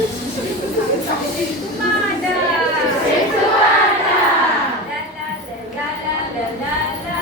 la la la la.